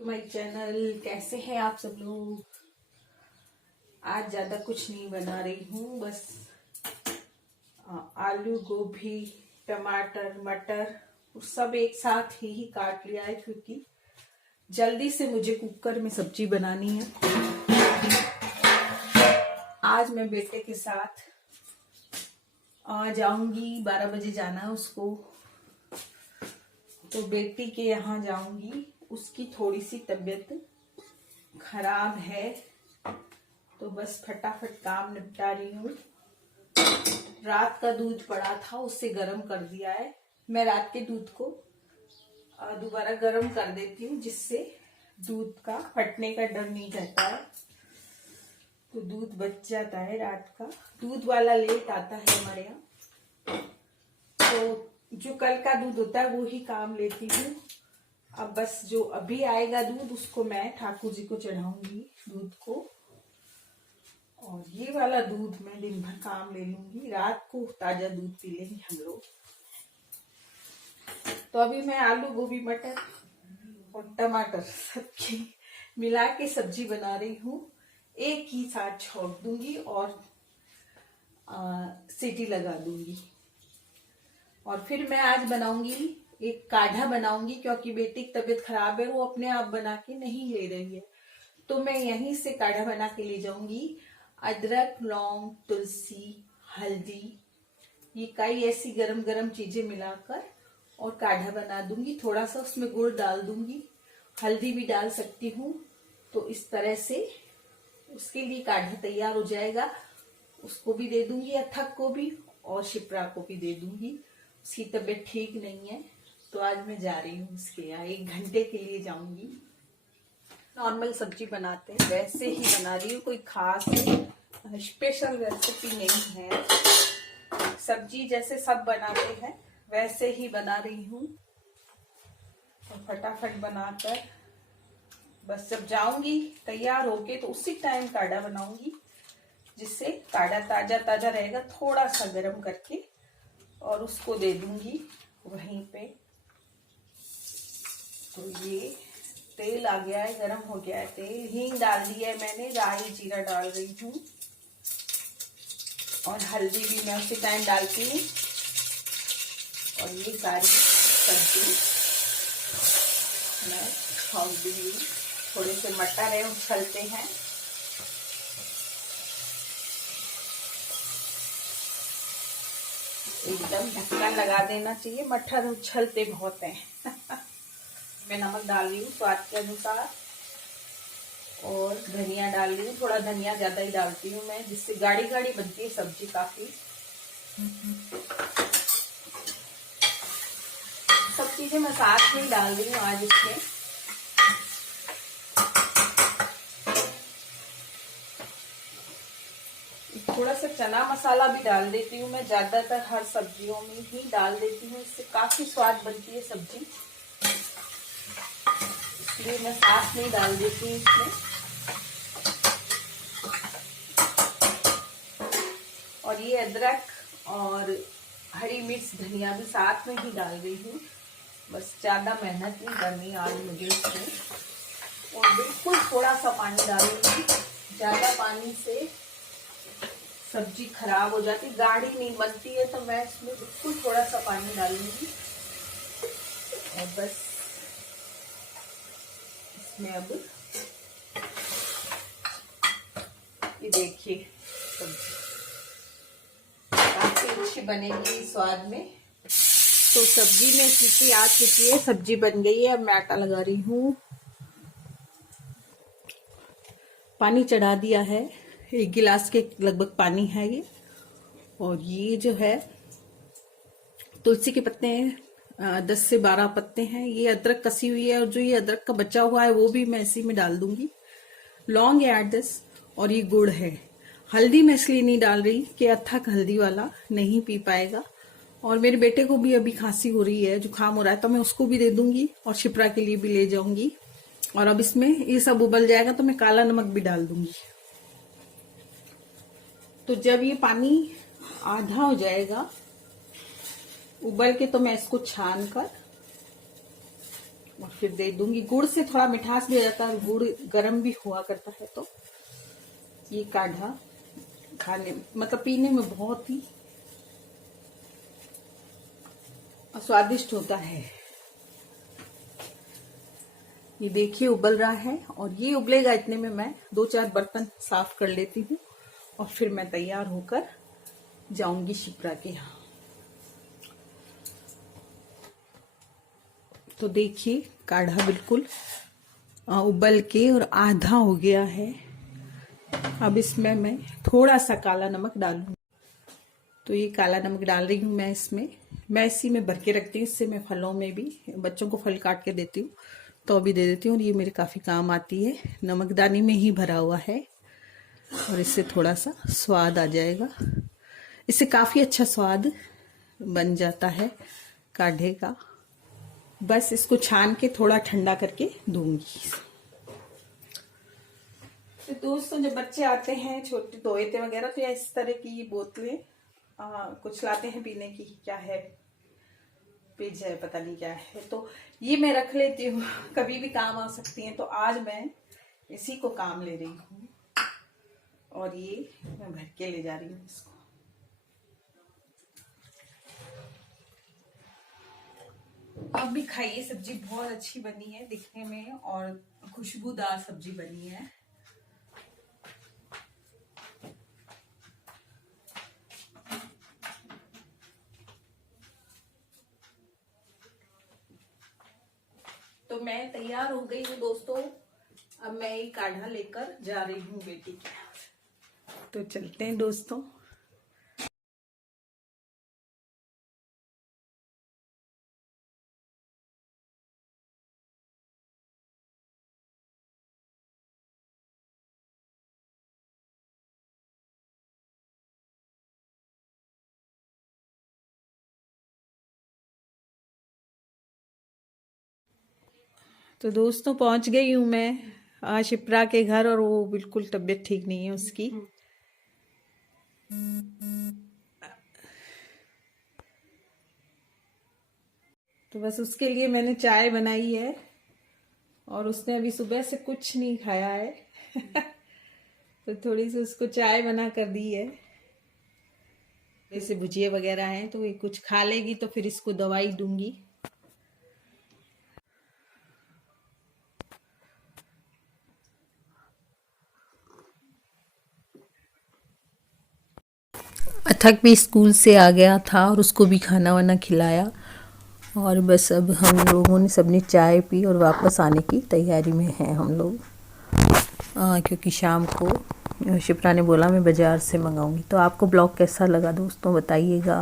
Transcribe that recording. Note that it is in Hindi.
To my channel. कैसे हैं आप सब लोग। आज ज्यादा कुछ नहीं बना रही हूँ, बस आलू गोभी टमाटर मटर सब एक साथ ही काट लिया है, क्योंकि जल्दी से मुझे कुकर में सब्जी बनानी है। आज मैं बेटे के साथ जाऊंगी, 12 बजे जाना है उसको, तो बेटी के यहाँ जाऊंगी। उसकी थोड़ी सी तबीयत खराब है, तो बस फटाफट काम निपटा रही हूँ। रात का दूध पड़ा था, उससे गर्म कर दिया है। मैं रात के दूध को दोबारा गर्म कर देती हूँ, जिससे दूध का फटने का डर नहीं रहता है, तो दूध बच जाता है। रात का दूध वाला लेट आता है हमारे यहाँ, तो जो कल का दूध होता है वो ही काम लेती हूँ। अब बस जो अभी आएगा दूध, उसको मैं ठाकुर जी को चढ़ाऊंगी दूध को, और ये वाला दूध मैं दिन भर काम ले लूंगी। रात को ताजा दूध पी लेंगे हम लोग। तो अभी मैं आलू गोभी मटर और टमाटर सबकी मिला के सब्जी बना रही हूँ। एक ही साथ छोड़ दूंगी और सीटी लगा दूंगी। और फिर मैं आज बनाऊंगी एक काढ़ा बनाऊंगी, क्योंकि बेटी की तबीयत खराब है, वो अपने आप बना के नहीं ले रही है, तो मैं यहीं से काढ़ा बना के ले जाऊंगी। अदरक लौंग तुलसी हल्दी, ये कई ऐसी गरम गरम चीजें मिलाकर और काढ़ा बना दूंगी। थोड़ा सा उसमें गुड़ डाल दूंगी, हल्दी भी डाल सकती हूँ। तो इस तरह से उसके लिए काढ़ा तैयार हो जाएगा। उसको भी दे दूंगी, अथक को भी, और शिप्रा को भी दे दूंगी। उसकी तबीयत ठीक नहीं है, तो आज मैं जा रही हूँ उसके यहाँ, 1 घंटे के लिए जाऊंगी। नॉर्मल सब्जी बनाते हैं वैसे ही बना रही हूँ, कोई खास स्पेशल रेसिपी नहीं है। सब्जी जैसे सब बनाते हैं वैसे ही बना रही हूँ। तो फटाफट बनाकर बस जब जाऊंगी तैयार होके, तो उसी टाइम काढ़ा बनाऊंगी, जिससे काढ़ा ताजा ताजा रहेगा। थोड़ा सा गर्म करके और उसको दे दूंगी वहीं पे। तो ये तेल आ गया है, गरम हो गया है तेल। हींग डाल दी है मैंने, राई जीरा डाल रही हूँ, और हल्दी भी मैं उसी टाइम डालती हूँ। और ये सारी सब्जी मैं छोड़ दूंगी। थोड़े से मटर है, उछलते हैं। एकदम ढक्कन लगा देना चाहिए, मटर उछलते बहुत हैं। मैं नमक डाल रही हूँ स्वाद के अनुसार, और धनिया डाल रही हूँ। थोड़ा धनिया ज्यादा ही डालती हूँ मैं, जिससे गाढ़ी गाढ़ी बनती है सब्जी काफी। सब चीजें मैं साथ में डाल रही हूँ आज इसमें। थोड़ा सा चना मसाला भी डाल देती हूँ मैं, ज्यादातर हर सब्जियों में ही डाल देती हूँ, इससे काफी स्वाद बनती है सब्जी, इसलिए मैं साथ में डाल देती हूँ इसमें। और ये अदरक और हरी मिर्च धनिया भी साथ में ही डाल रही हूँ। बस ज्यादा मेहनत नहीं करनी आज मुझे इसमें। और बिल्कुल थोड़ा सा पानी डालूंगी, ज्यादा पानी से सब्जी खराब हो जाती, गाढ़ी नहीं बनती है, तो मैं इसमें बिल्कुल थोड़ा सा पानी डालूंगी। और बस इसमें अब ये देखिए सब्जी काफी अच्छी बनेगी स्वाद में। तो सब्जी में सीटी आ चुकी है, सब्जी बन गई है। अब मैं आटा लगा रही हूँ। पानी चढ़ा दिया है, 1 गिलास के लगभग पानी है ये। और ये जो है तुलसी के पत्ते हैं, 10 से 12 पत्ते हैं। ये अदरक कसी हुई है, और जो ये अदरक का बचा हुआ है वो भी मैं इसी में डाल दूंगी। लौंग है 8-10, और ये गुड़ है। हल्दी मैं इसलिए नहीं डाल रही कि अथक हल्दी वाला नहीं पी पाएगा। और मेरे बेटे को भी अभी खांसी हो रही है, जुकाम हो रहा है, तो मैं उसको भी दे दूंगी, और शिप्रा के लिए भी ले जाऊंगी। और अब इसमें ये सब उबल जाएगा, तो मैं काला नमक भी डाल दूंगी। तो जब ये पानी आधा हो जाएगा उबल के, तो मैं इसको छान कर और फिर दे दूंगी। गुड़ से थोड़ा मिठास भी हो जाता है, गुड़ गर्म भी हुआ करता है, तो ये काढ़ा खाने मतलब पीने में बहुत ही स्वादिष्ट होता है। ये देखिए उबल रहा है, और ये उबलेगा इतने में मैं 2-4 बर्तन साफ कर लेती हूँ, और फिर मैं तैयार होकर जाऊंगी शिप्रा के यहाँ। तो देखिए काढ़ा बिल्कुल उबल के और आधा हो गया है। अब इसमें मैं थोड़ा सा काला नमक डालूंगी। तो ये काला नमक डाल रही हूँ मैं इसमें। मैं इसी में भर के रखती हूँ, इससे मैं फलों में भी, बच्चों को फल काट के देती हूँ तो भी दे देती हूँ, और ये मेरे काफ़ी काम आती है। नमकदानी में ही भरा हुआ है, और इससे थोड़ा सा स्वाद आ जाएगा। इससे काफ़ी अच्छा स्वाद बन जाता है काढ़े का। बस इसको छान के थोड़ा ठंडा करके दूंगी। तो दोस्तों जब बच्चे आते हैं छोटे तोयते वगैरह, तो या इस तरह की बोतलें कुछ लाते हैं पीने की, क्या है पिज है पता नहीं क्या है, तो ये मैं रख लेती हूँ, कभी भी काम आ सकती हैं। तो आज मैं इसी को काम ले रही हूँ, और ये मैं भर के ले जा रही हूँ इसको। आप भी खाइए, सब्जी बहुत अच्छी बनी है दिखने में, और खुशबूदार सब्जी बनी है। तो मैं तैयार हो गई हूँ दोस्तों। अब मैं ये काढ़ा लेकर जा रही हूँ बेटी के यहाँ। तो चलते हैं दोस्तों। तो दोस्तों पहुंच गई हूँ मैं शिप्रा के घर, और वो बिल्कुल तबीयत ठीक नहीं है उसकी। तो बस उसके लिए मैंने चाय बनाई है, और उसने अभी सुबह से कुछ नहीं खाया है तो थोड़ी सी उसको चाय बना कर दी है। जैसे भुजिया वगैरह हैं तो ये कुछ खा लेगी, तो फिर इसको दवाई दूंगी। अथक भी स्कूल से आ गया था, और उसको भी खाना वाना खिलाया, और बस अब हम लोगों ने सबने चाय पी और वापस आने की तैयारी में हैं हम लोग। क्योंकि शाम को शिप्रा ने बोला मैं बाज़ार से मंगाऊंगी। तो आपको ब्लॉग कैसा लगा दोस्तों बताइएगा।